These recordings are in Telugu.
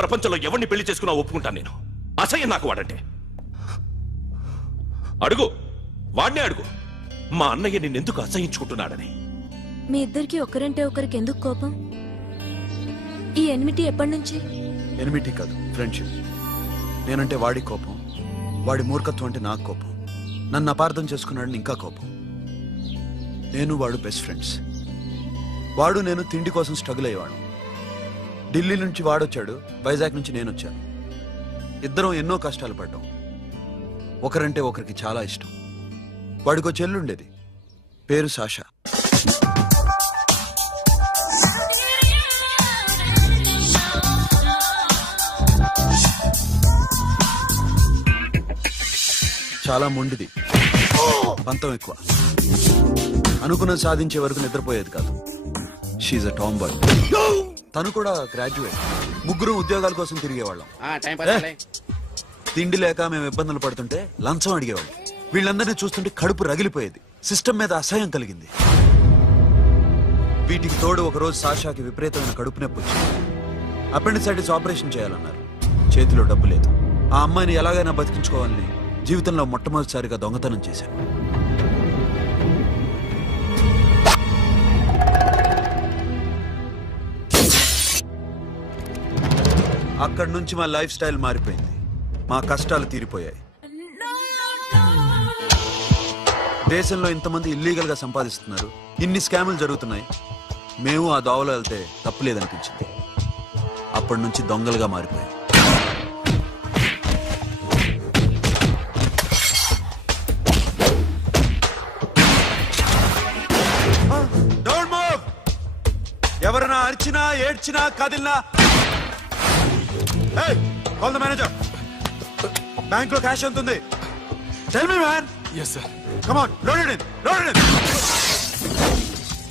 ప్రపంచంలో ఎవరిని పెళ్లి చేసుకున్నా ఒప్పుకుంటాను నేను. అసహ్యం నాకు వాడంటే. అడుగు, వాడినే అడుగు, మా అన్నయ్య నిన్నెందుకు అసహించుకుంటున్నాడని. మీ ఇద్దరికి ఒకరంటే ఒకరికి ఎందుకు కోపం? ఈ ఎనిమిటీ ఎప్పటి నుంచి? ఎనిమిటీ కాదు, ఫ్రెండ్షిప్. నేనంటే వాడి కోపం, వాడి మూర్ఖత్వం అంటే నాకు కోపం. నన్ను అపార్థం చేసుకున్నాడని ఇంకా కోపం. నేను వాడు బెస్ట్ ఫ్రెండ్స్. వాడు నేను తిండి కోసం స్ట్రగుల్ అయ్యేవాడు. ఢిల్లీ నుంచి వాడొచ్చాడు, వైజాగ్ నుంచి నేను వచ్చాను. ఇద్దరం ఎన్నో కష్టాలు పడ్డాం. ఒకరంటే ఒకరికి చాలా ఇష్టం. వాడికో చెల్లుండేది, పేరు సాషా. చాలా మొండిది, పంతం ఎక్కువ. అనుకున్నది సాధించే వరకు నిద్రపోయేది కాదు. She a tomboy. తను కూడా గ్రాడ్యుయేట్. ముగ్గురు ఉద్యోగాల కోసం తిరిగేవాళ్ళం. తిండి లేక మేము ఇబ్బందులు పడుతుంటే లంచం అడిగేవాళ్ళం. వీళ్ళందరినీ చూస్తుంటే కడుపు రగిలిపోయేది. సిస్టమ్ మీద అసహ్యం కలిగింది. వీటికి తోడు ఒకరోజు సాషాకి విపరీతమైన కడుపు నొప్పి వచ్చింది. అపెండిసైటిస్ ఆపరేషన్ చేయాలన్నారు. చేతిలో డబ్బు లేదు. ఆ అమ్మాయిని ఎలాగైనా బతికించుకోవాలని జీవితంలో మొట్టమొదటిసారిగా దొంగతనం చేశాను. అక్కడి నుంచి మా లైఫ్ స్టైల్ మారిపోయింది. మా కష్టాలు తీరిపోయాయి. దేశంలో ఇంతమంది ఇల్లీగల్ గా సంపాదిస్తున్నారు, ఇన్ని స్కాములు జరుగుతున్నాయి. మేము ఆ దోవలో వెళ్తే తప్పులేదనిపించింది. అప్పటి నుంచి దొంగలుగా మారిపోయాం. Don't move. ఎవరైనా అరిచినా ఏడ్చినా కదిలినా కాల్ ద మేనేజర్. బ్యాంక్ లో క్యాష్ ఎంత ఉంది? Tell me man. yes sir. Come on, load it in. Load it in.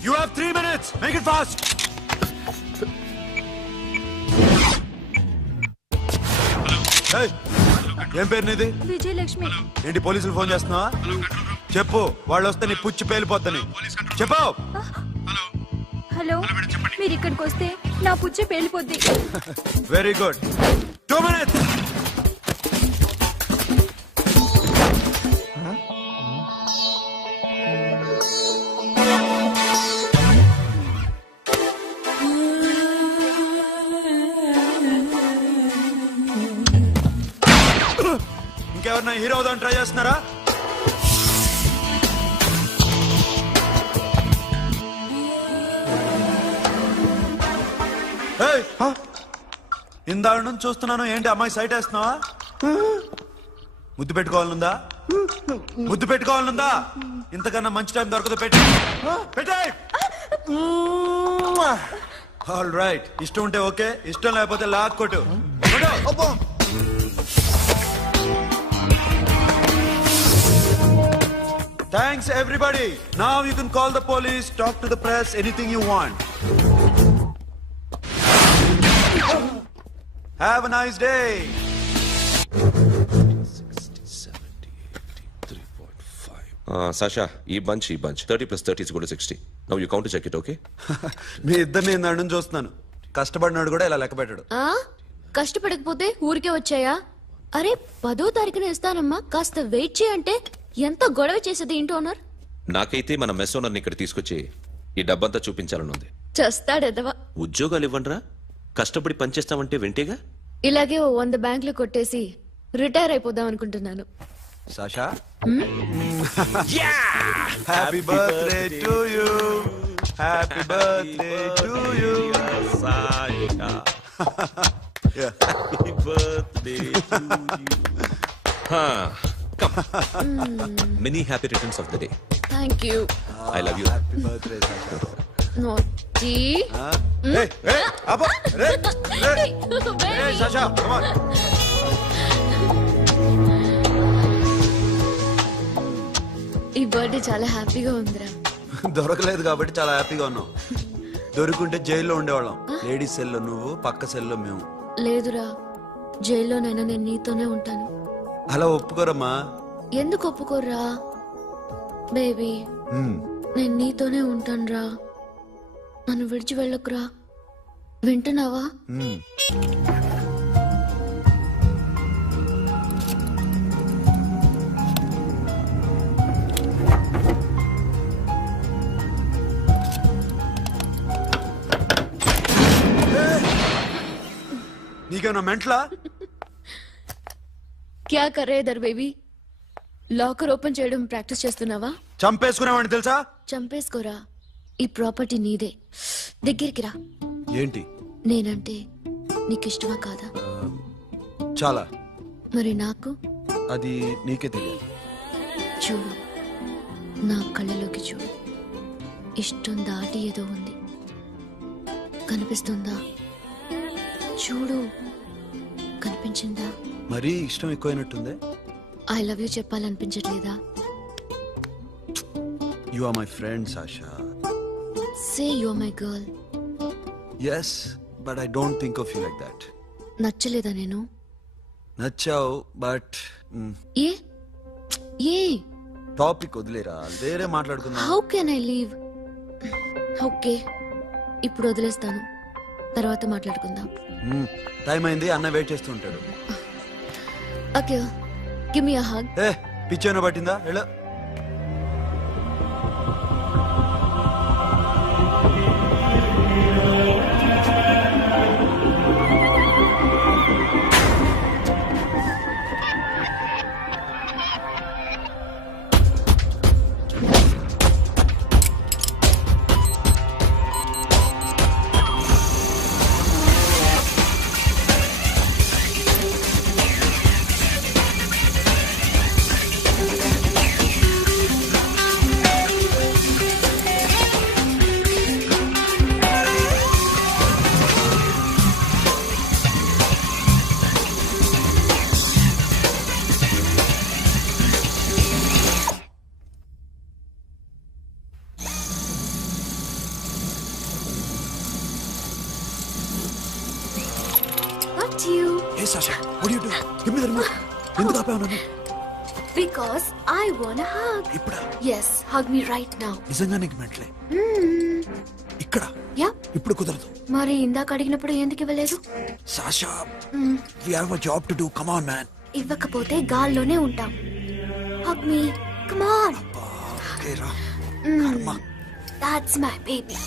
You have 3 minutes. Make it fast. Hey, ఏం పేరు నీది? విజయలక్ష్మి. ఏంటి పోలీసులు ఫోన్ చేస్తున్నావా? చెప్పు, వాళ్ళు వస్తే నీ పుచ్చి పేలిపోద్దని చెప్పు. హలో, మీరు ఇక్కడికి వస్తే నా పుచ్చే పేలిపోద్ది. Very good. 2 minutes. ఇంకెవరన్నా హీరో అవుదాం ట్రై చేస్తున్నారా? ఇందాక నుంచి చూస్తున్నాను. ఏంటి అమ్మాయి సైట్ వేస్తున్నావా? ముద్దు పెట్టుకోవాలనుందా? ముద్దు పెట్టుకోవాలనుందా? ఇంతకన్నా మంచి టైం దొరకదు. పెట్టే. All right. ఇష్టం ఉంటే ఓకే, ఇష్టం లేకపోతే లాక్ కొట్టు. Thanks everybody. Now you can call the police, talk to the press, anything you want. Have a nice day. 'Sasha, ఈ bunch 30 plus 30 is equal to 60. Now you count to check it, okay? మీ ఇద్దరిని ఇందాక నుంచి చూస్తున్నాను. కష్టపడినాడు కూడా ఇలా లెక్క పెట్టాడు. కష్టపడకపోతే ఊరికే వచ్చాయా? అరే 10వ తారీఖున ఇస్తానమ్మా, కాస్త వెయిట్ చేయంటే ఎంత గొడవ చేసేది ఏంటి ఓనర్. నాకైతే మన మెస్ ఓనర్ని ఇక్కడ తీసుకొచ్చి ఈ డబ్బంతా చూపించాలని ఉంది. చేస్తాడెదవా. ఉద్యోగాలు ఇవ్వండిరా, కష్టపడి పనిచేస్తామంటే వింటేగా. ఇలాగే 100 బ్యాంకులు కొట్టేసి రిటైర్ అయిపోదాం అనుకుంటున్నాను. Sasha, happy birthday to you. Happy birthday to you Sasha. Happy birthday to you. Come. Many happy returns of the day. Thank you. I love you. Happy birthday, Sasha. Naughty. Hey, Abba. Hey, Sasha, come on. ఈ బర్త్డే చాలా హ్యాపీగా ఉందిరా. దొరకలేదు కాబట్టి చాలా హ్యాపీగా ఉన్నాం. దొరుకుంటే జైల్లో ఉండేవాళ్ళం. లేడీస్ సెల్లో నువ్వు, పక్క సెల్లో మేము. లేదురా, జైల్లోనైనా నేను నీతోనే ఉంటాను. అలా ఒప్పుకోరమ్మా. ఎందుకు ఒప్పుకోర్రా బేబీ? నేను నీతోనే ఉంటానురా, నన్ను విడిచి వెళ్ళకురా. వింటున్నావా? నీకేమన్నా మెంట్లా? క్యా కర్ రే ఇధర్ బేబీ? లాకర్ ఓపెన్ చేయడం ప్రాక్టీస్ చేస్తున్నావా? చంపేసుకున్నావని తెలుసా? చంపేసుకోరా, ఈ ప్రాపర్టీ నీదే. దగ్గరికి రా. ఏంటి? నేనంటే నీకు ఇష్టమా కాదా? చాలా. మరి నాకు? అది నీకే తెలియాలి. చూడు, నా కళ్ళలోకి చూడు. ఇష్టం దాటి ఏదో ఉంది, కనిపిస్తుందా? చూడు, కనిపించిందా? మరీ ఇష్టం ఎక్కువైనట్టుందే. ఐ లవ్ యూ చెప్పాలనిపించట్లేదా? You are my friend Sasha. Say you are my girl. Yes, but I don't think of you like that. నచ్చలేదా నేను? నచ్చావు, బట్ ఏ ఏ టాపిక్ వదిలేరా, వేరే మాట్లాడుకుందాం. How can I leave? Okay, ఇప్పుడు వదిలేస్తాను, తర్వాత మాట్లాడుకుందాం. టైం అయింది, అన్న వెయిట్ చేస్తూ ఉంటాడు. Okay, give me a hug. ఏ పిచ్చోన పట్టిందా? వెళ్ళు. What you? ఏ Sasha, what are you doing? Give me the remote. ఎందుకు ఆపావు నన్ను? Because I want a hug. ఇప్పుడా? Yes, hug me right now. నిజంగా నీకు మెంట్లే? ఇక్కడ Yeah. ఇప్పుడు కుదరదు. మరి ఇందాక అడిగినప్పుడు ఎందుకు ఇవ్వలేదు? Sasha, we have a job to do. Come on, man. ఇవ్వకపోతే గాల్లోనే ఉంటాం. Hug me. Come on. Okay, రా. కర్మ. That's my baby.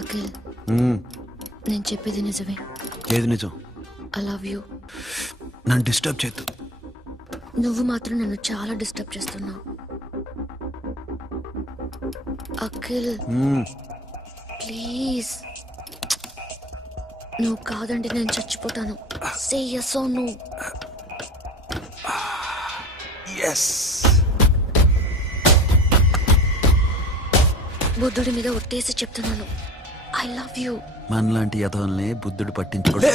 అఖిల్, నేను చెప్పేది నిజమే. ఏది నిజం? I love you. నన్ను డిస్టర్బ్ చేయొద్దు. నువ్వు మాత్రం నన్ను చాలా డిస్టర్బ్ చేస్తున్నావు. అఖిల్, ప్లీజ్. నువ్వు కాదంటే నేను చచ్చిపోతాను. సే yes or no. yes. బుద్ధుడి మీద ఒట్టేసి చెప్తున్నాను, ఐ లవ్ యూ. మనలాంటి యథోల్ని బుద్ధుడు పట్టించుకోడు.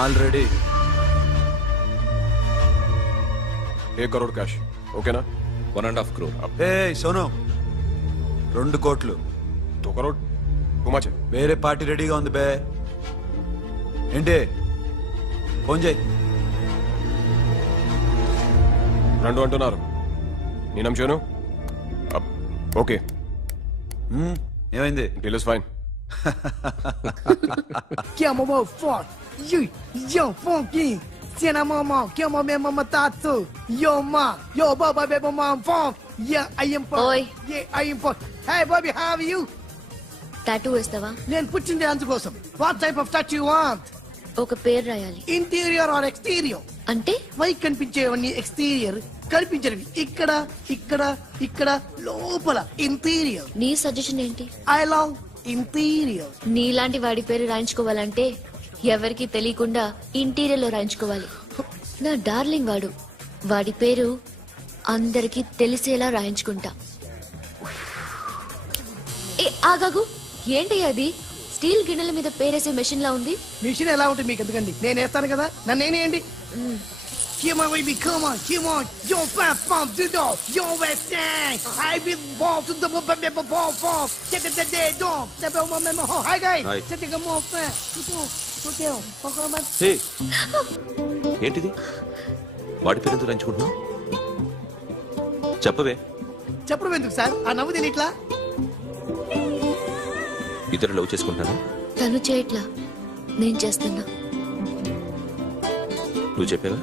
ఆల్రెడీ 1 करोड़ कैश ओकेना 1.5 crore. ఏ సోను 2 కోట్లు 2 करोड़ टू मच है వేరే పార్టీ రెడీగా ఉంది బే ఏంటి ఫోన్ చేయి రెండు అంటున్నారు నేను నమ్మాను ఓకే ఏమైంది deal is fine Que é mamão forte. Yo, funky. Cena mamão, que é mamão mamão tatu. Yo, ma. Yo, baba, baby, mom, funk. Yeah, I am funk. Oi. Yeah, I am funk. Hey, Bobby, how are you? Tattoo వేస్తావా? నేను పుట్టింది అందుకోసం. What type of tattoo you want? ఒక పేరు రాయాలి. Interior or exterior? అంటే పై కనిపించేవన్నీ ఎక్స్టీరియర్, కనిపించేవి ఇక్కడ ఇక్కడ ఇక్కడ లోపల ఇంటీరియర్. నీ సజెషన్ ఏంటి? I love interior. నీలాంటి వాడి పేరు రాయించుకోవాలంటే ఎవరికి తెలియకుండా ఇంటీరియర్ లో రాయించుకోవాలి. నా డార్లింగ్ వాడు. వాడి పేరు అందరికి తెలిసేలా రాయించుకుంటా. ఏ ఆగాగు, ఏంటి అది? స్టీల్ గిన్నెల మీద పేరేసే మెషిన్ లా ఉంది. మిషన్ ఎలా ఉంటుంది మీకు ఎందుకండి? నేను వేస్తాను కదా, నన్ను నేనేయండి. Come on, baby, come on, come on. Yo, fast pump, do do. Yo, west side. I will ball to the ball, ball. Get the day, dog. The bell, mama, hi, guys. Hi. Set the more fast. Hotel. హే ఏంటిది? వాడి పేరు ఎందుకు రంచుకుంటున్నావు? చెప్పవే. చెప్పడం ఎందుకు సార్? ఆ నవ్వు తినిట్లా? ఇద్దరు లవ్ చేసుకుంటాను. తను చేయట్లా, నేను చేస్తున్నా. నువ్వు చెప్పావా?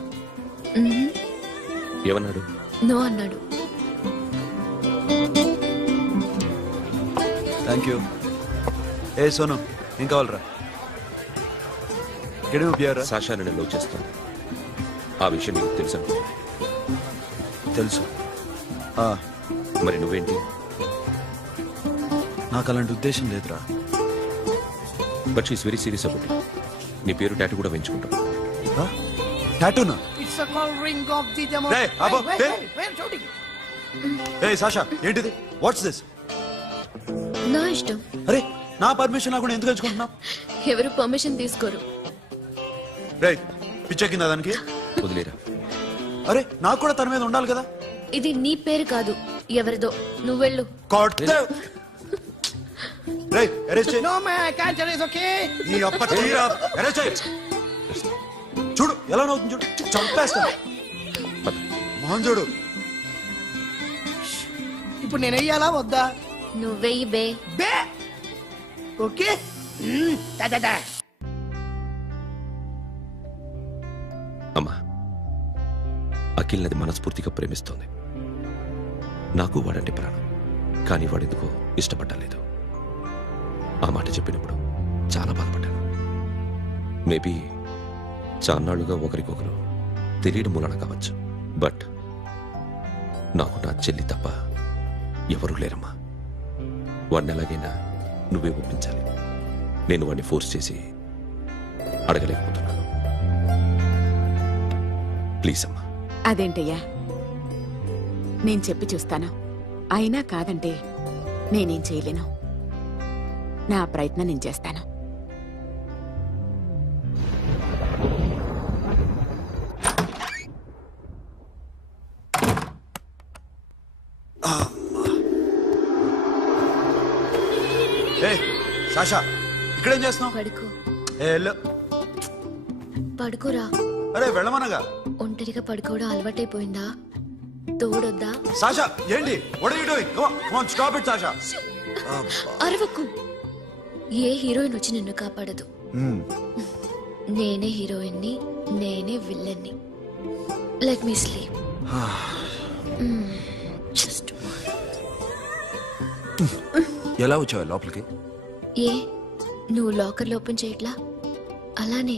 ఏమన్నాడు? నో అన్నాడు. Thank you. ఏ సోను ఏం కావాలరా? కెడి ఉపయోగరా? సాషా నేను లవ్ చేస్తాను. ఆ విషయం నీకు తెలుసా? తెలుసు. మరి నువ్వేంటి? నాకు అలాంటి ఉద్దేశం లేదురా. But she's very serious about it. నీ పేరు టాటూ కూడా పెంచుకుంటాం. టాటూనా? It's a call ring of the demo. Hey, Abo, hey. Where shooting? ఏ సాషా ఏంటిది? What's this? నా ఇష్టం. అరే నా పర్మిషన్ లేకుండా ఎందుకు ఎంచుకుంటున్నావు? ఎవరు పర్మిషన్ తీసుకోరు. రే పిచ్చెక్కిందా దానికి? వదిలేరా. అరే నాకు కూడా తన మీద ఉండాలి కదా. ఇది నీ పేరు కాదు, ఎవరిదో. నువ్వెళ్ళు. రే అరెస్ట్ చేయి. No man, I can't tell it's okay. నీ అప్ప తీరా అరెస్ట్ చేయి. చూడు ఎలా నవ్వుతుంది చూడు. చంపేస్తా. మోహన్ చూడు. ఇప్పుడు నేను వెయ్యాలా వద్దా? నువ్వెయ్యి బే. బే ఓకే. Da da da. అమ్మా, అఖిల్ నది మనస్ఫూర్తిగా ప్రేమిస్తోంది. నాకు వాడంటే ప్రాణం. కానీ వాడెందుకో ఇష్టపడలేదు. ఆ మాట చెప్పినప్పుడు చాలా బాధపడ్డాను. మేబీ చాన్నాళ్లుగా ఒకరికొకరు తెలియడం మూలన కావచ్చు. బట్ నాకు నా చెల్లి తప్ప ఎవరూ లేరమ్మా. వాడిని ఎలాగైనా నువ్వే ఒప్పించాలి. నేను వాడిని ఫోర్స్ చేసి అడగలేకపోతున్నాను. ప్లీజ్ అమ్మా. అదేంటయ్యా, నేను చెప్పి చూస్తాను. అయినా కాదంటే నేనేం చేయలేను. నా ప్రయత్నం నేను చేస్తాను. ఏ సాషా ఇక్కడేం చేస్తున్నావు? పడుకో. ఏ వెళ్ళు. పడుకోరా. అరే వెళ్ళమనగా. ఒంటరిగా పడుకోవడం అలవాటైపోయిందా? తోడొద్దా? సాషా ఏంటి? What are you doing? Come on, stop it, Sasha. అరవకు. ఏ హీరోయిన్ వచ్చి నిన్ను కాపాడదు. నేనే హీరోయిన్ని, నేనే విల్లన్ని. Let me sleep. జస్ట్ ఎలా వచ్చావు లోపలికి? ఏ నువ్వు లాకర్ ఓపెన్ చేయట్లా? అలానే.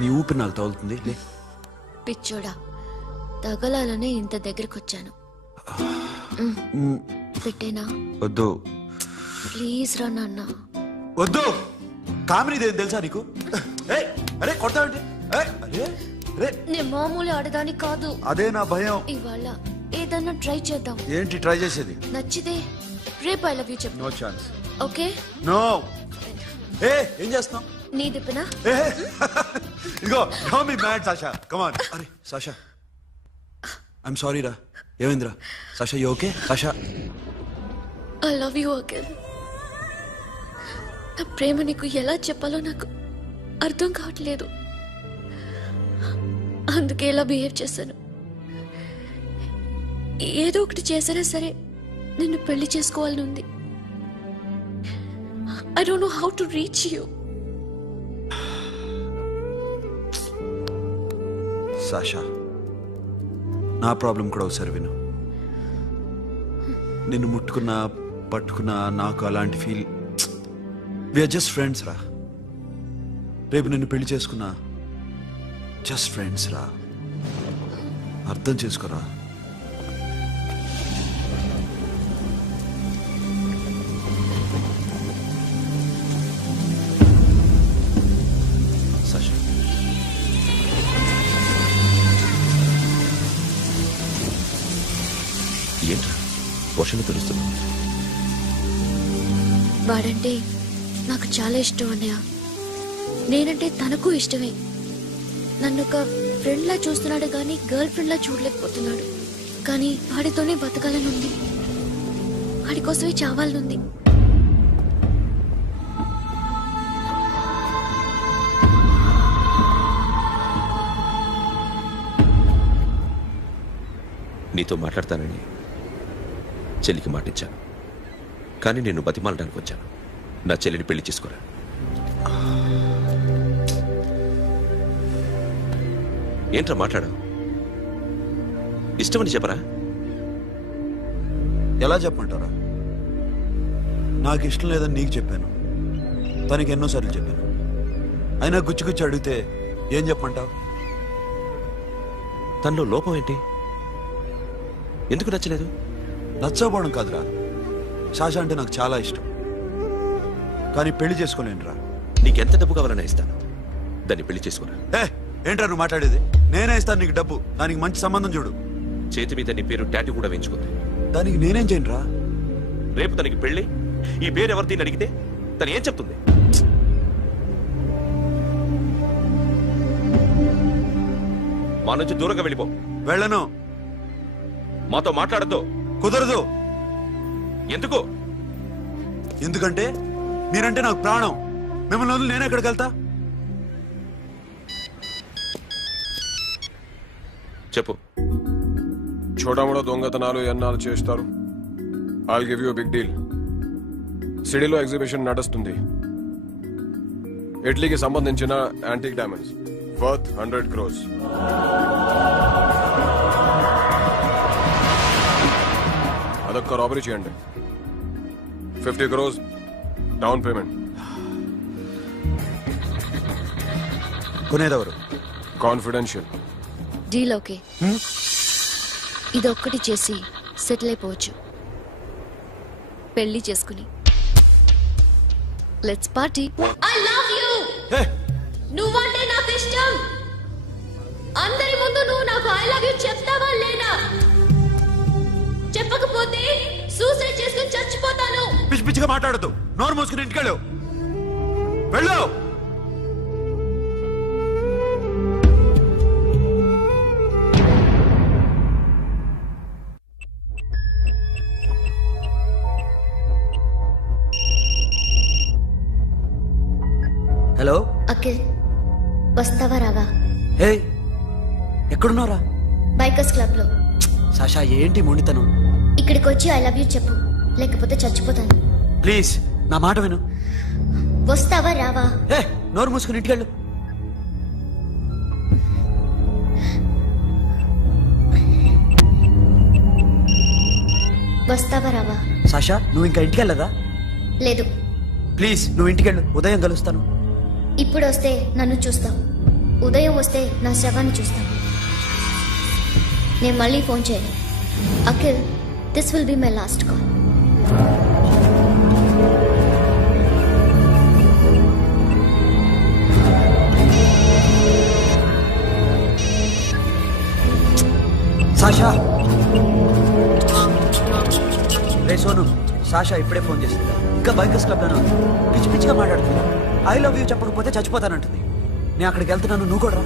నీ ఊపిరి నాకు తగులుతుంది. లే. పిచ్చోడా, తగలాలనే ఇంత దగ్గరకొచ్చాను. పెట్టేనా? వద్దు. ప్లీజ్ రా నాన్న. వద్దు. కామినీది తెలుసా నీకు? అరే కొడతావండి. నేను మామూలు ఆడదాని కాదు. అదే నా భయం. ఇవాళ ఏదన్నా ట్రై చేద్దాం. ఏంటి ట్రై చేసేది? నచ్చితే రేపు ఐ లవ్ యూ చెప్పు. No chance. ఓకే? నో. ఏం చేస్తున్నావు? నీ దిప్పునా? ఇదిగో don't be mad Sasha come on. అరే సాషా ఐఎమ్ సారీ రా. ఏమైందిరా Sasha? You okay Sasha? I love you Akhil. నా ప్రేమ నీకు ఎలా చెప్పాలో నాకు అర్థం కావట్లేదు. అందుకే ఇలా బిహేవ్ చేశాను. ఏదో ఒకటి చేసినా సరే నిన్ను పెళ్లి చేసుకోవాలని ఉంది. I don't know how to reach you. Sasha నా ప్రాబ్లం కూడా ఒకసారి విను. నిన్ను ముట్టుకున్నా పట్టుకున్నా నాకు అలాంటి ఫీల్. వీఆర్ జస్ట్ ఫ్రెండ్స్ రా. రేపు నిన్ను పెళ్లి చేసుకున్నా జస్ట్ ఫ్రెండ్స్ రా. అర్థం చేసుకోరా. సాషా ఏంట్రా వర్షంలో తెలుస్తుంది? వాడంటే నాకు చాలా ఇష్టం అన్నయ్య. నేనంటే తనకు ఇష్టమే. నన్ను ఒక ఫ్రెండ్ లా చూస్తున్నాడు కానీ గర్ల్ ఫ్రెండ్ లా చూడలేకపోతున్నాడు. కానీ వాడితోనే బతకాలని ఉంది. వాడి కోసమే చావాలనుంది. నీతో మాట్లాడతానని చెల్లికి మాటిచ్చాను, కానీ నేను బతిమాలడానికి వచ్చాను. నా చెల్లిని పెళ్లి చేసుకోరా. ఏంట్రా మాట్లాడావు? ఇష్టమని చెప్పరా? ఎలా చెప్పమంటారా? నాకు ఇష్టం లేదని నీకు చెప్పాను, తనకి ఎన్నోసార్లు చెప్పాను. అయినా గుచ్చి గుచ్చి అడిగితే ఏం చెప్పమంటావు? తనలో లోపం ఏంటి? ఎందుకు నచ్చలేదు? నచ్చకపోవడం కాదురా, సాషా అంటే నాకు చాలా ఇష్టం, కానీ పెళ్లి చేసుకోలేనురా. నీకెంత డబ్బు కావాలన్నా ఇస్తాను, దాన్ని పెళ్లి చేసుకోరా. ఏంట్రా నువ్వు మాట్లాడేది? నేనే ఇస్తాను నీకు డబ్బు, దానికి మంచి సంబంధం చూడు. చేతి మీద నీ పేరు టాటూ కూడా వేయించుకుంది. దానికి నేనేం చేయనురా? రేపు తనకి పెళ్లి ఈ పేరు ఎవరిది అడిగితే తను ఏం చెప్తుంది? మా నుంచి దూరంగా వెళ్ళిపో. వెళ్ళను. మాతో మాట్లాడద్దు. కుదరదు. ఎందుకు? ఎందుకంటే మీరంటే నాకు ప్రాణం. మిమ్మల్ని వదిలి నేను ఎక్కడికి వెళ్తా? చెప్పు. చోటామోడా దొంగతనాలు ఎన్నాళ్ళు చేస్తారు? I'll give you big deal. సిటీలో ఎగ్జిబిషన్ నడుస్తుంది. ఇటలీకి సంబంధించిన యాంటిక్ డైమండ్స్ వర్త్ 100 crores. అదొక్క రాబరీ చేయండి. 50 crores డౌన్ పేమెంట్. కొనేదెవరు? కాన్ఫిడెన్షియల్. Deal okay. ఇదొక్కటి చేసి సెటిల్ అయిపోవచ్చు. పెళ్లి చేసుకుని let's party. I love you. నువ్వంటే నాకు ఇష్టం. అందరి ముందు నువ్వు నాకు ఐ లవ్ యు చెప్తావా లేదా? చెప్పకపోతే సూసైడ్ చేసుకుని చచ్చిపోతాను. పిచ్చి పిచ్చిగా మాట్లాడద్దు. నోరు మూసుకుని ఇంటికి వెళ్ళు. వెళ్ళు. హలో అఖిల్, వస్తావా రావా? హే, ఎక్కడున్నారా? బైకర్స్ క్లబ్ లో. సాషా ఏంటి మొండితనం? ఇక్కడికి వచ్చి ఐ లవ్ యూ చెప్పు, లేకపోతే చచ్చిపోతాను. ప్లీజ్ నా మాట విను. వస్తావా రావా? హే, నోరు మూసుకుని ఇంటికి వెళ్ళు. వస్తావా రావా? సాషా నువ్వు ఇంకా ఇంటికి వెళ్ళదా? లేదు. ప్లీజ్ నువ్వు ఇంటికి వెళ్ళు. ఉదయం కలుస్తాను. ఇప్పుడు వస్తే నన్ను చూస్తావు, ఉదయం వస్తే నా శవాన్ని చూస్తావు. నేను మళ్ళీ ఫోన్ చేయను. Akhil, this will be my last call. Sasha, ray Sonu, Sasha Sasha ఇప్పుడే ఫోన్ చేసింది. ఇంకా బైకర్స్ క్లబ్ లోనే ఉంది. పిచ్చి పిచ్చిగా మాట్లాడుతుంది. ఐ లవ్ యూ చెప్పకపోతే చచ్చిపోతానంటుంది. నేను అక్కడికి వెళ్తున్నాను, నువ్వు కూడా రా.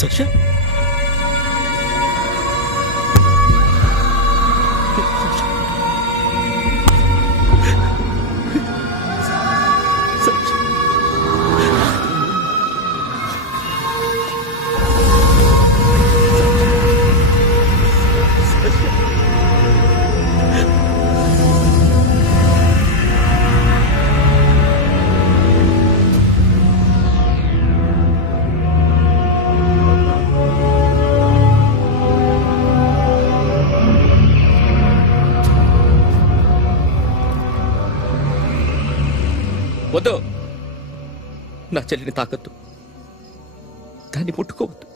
సాక్షా వద్దు. నా చెల్లిని తాకద్దు, దాన్ని ముట్టుకోవద్దు.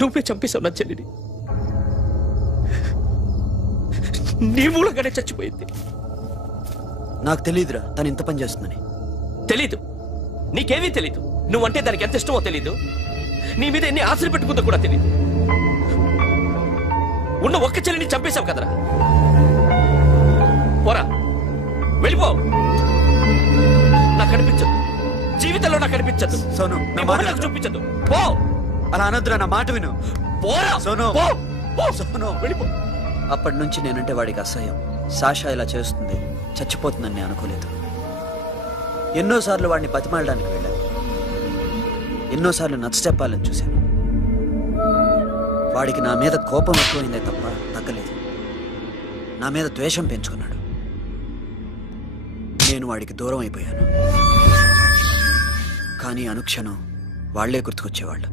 నువ్వే చంపేశావు నా చెల్లిని. నీ మూలంగానే చచ్చిపోయింది. నాకు తెలియదురా తను ఇంత పని చేస్తుందని. తెలీదు, నీకేమీ తెలీదు. నువ్వంటే దానికి ఎంత ఇష్టమో తెలీదు. నీ మీద ఎన్ని ఆశలు పెట్టుకుందో కూడా తెలీదు. ఉన్న ఒక్క చెల్లిని చంపేశావు కదరా. పోరా, వెళ్ళిపో. నాకు కనిపించదు, జీవితంలో నాకు కనిపించదు. సోను, నా నీ మాట మొహం నాకు చూపించదు. పో. అలా అనొద్దురా, నా మాట విను. పోరా. సోను. పో. పో. సోను. వెళ్ళిపో. అప్పటి నుంచి నేనంటే వాడికి అసహ్యం. సాషా ఇలా చేస్తుంది, చచ్చిపోతుందని నేను అనుకోలేదు. ఎన్నోసార్లు వాడిని బతిమాలడానికి వెళ్ళాను, ఎన్నోసార్లు నచ్చ చెప్పాలని చూశాను. వాడికి నా మీద కోపం ఎక్కువైందే తప్ప తగ్గలేదు. నా మీద ద్వేషం పెంచుకున్నాడు. నేను వాడికి దూరం అయిపోయాను. కానీ అనుక్షణం వాళ్లే గుర్తుకొచ్చేవాళ్ళు.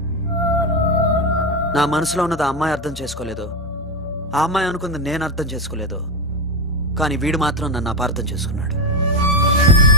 నా మనసులో ఉన్నది ఆ అమ్మాయి అర్థం చేసుకోలేదో, ఆ అమ్మాయి అనుకుంది నేను అర్థం చేసుకోలేదో, కానీ వీడు మాత్రం నన్ను అపార్థం చేసుకున్నాడు.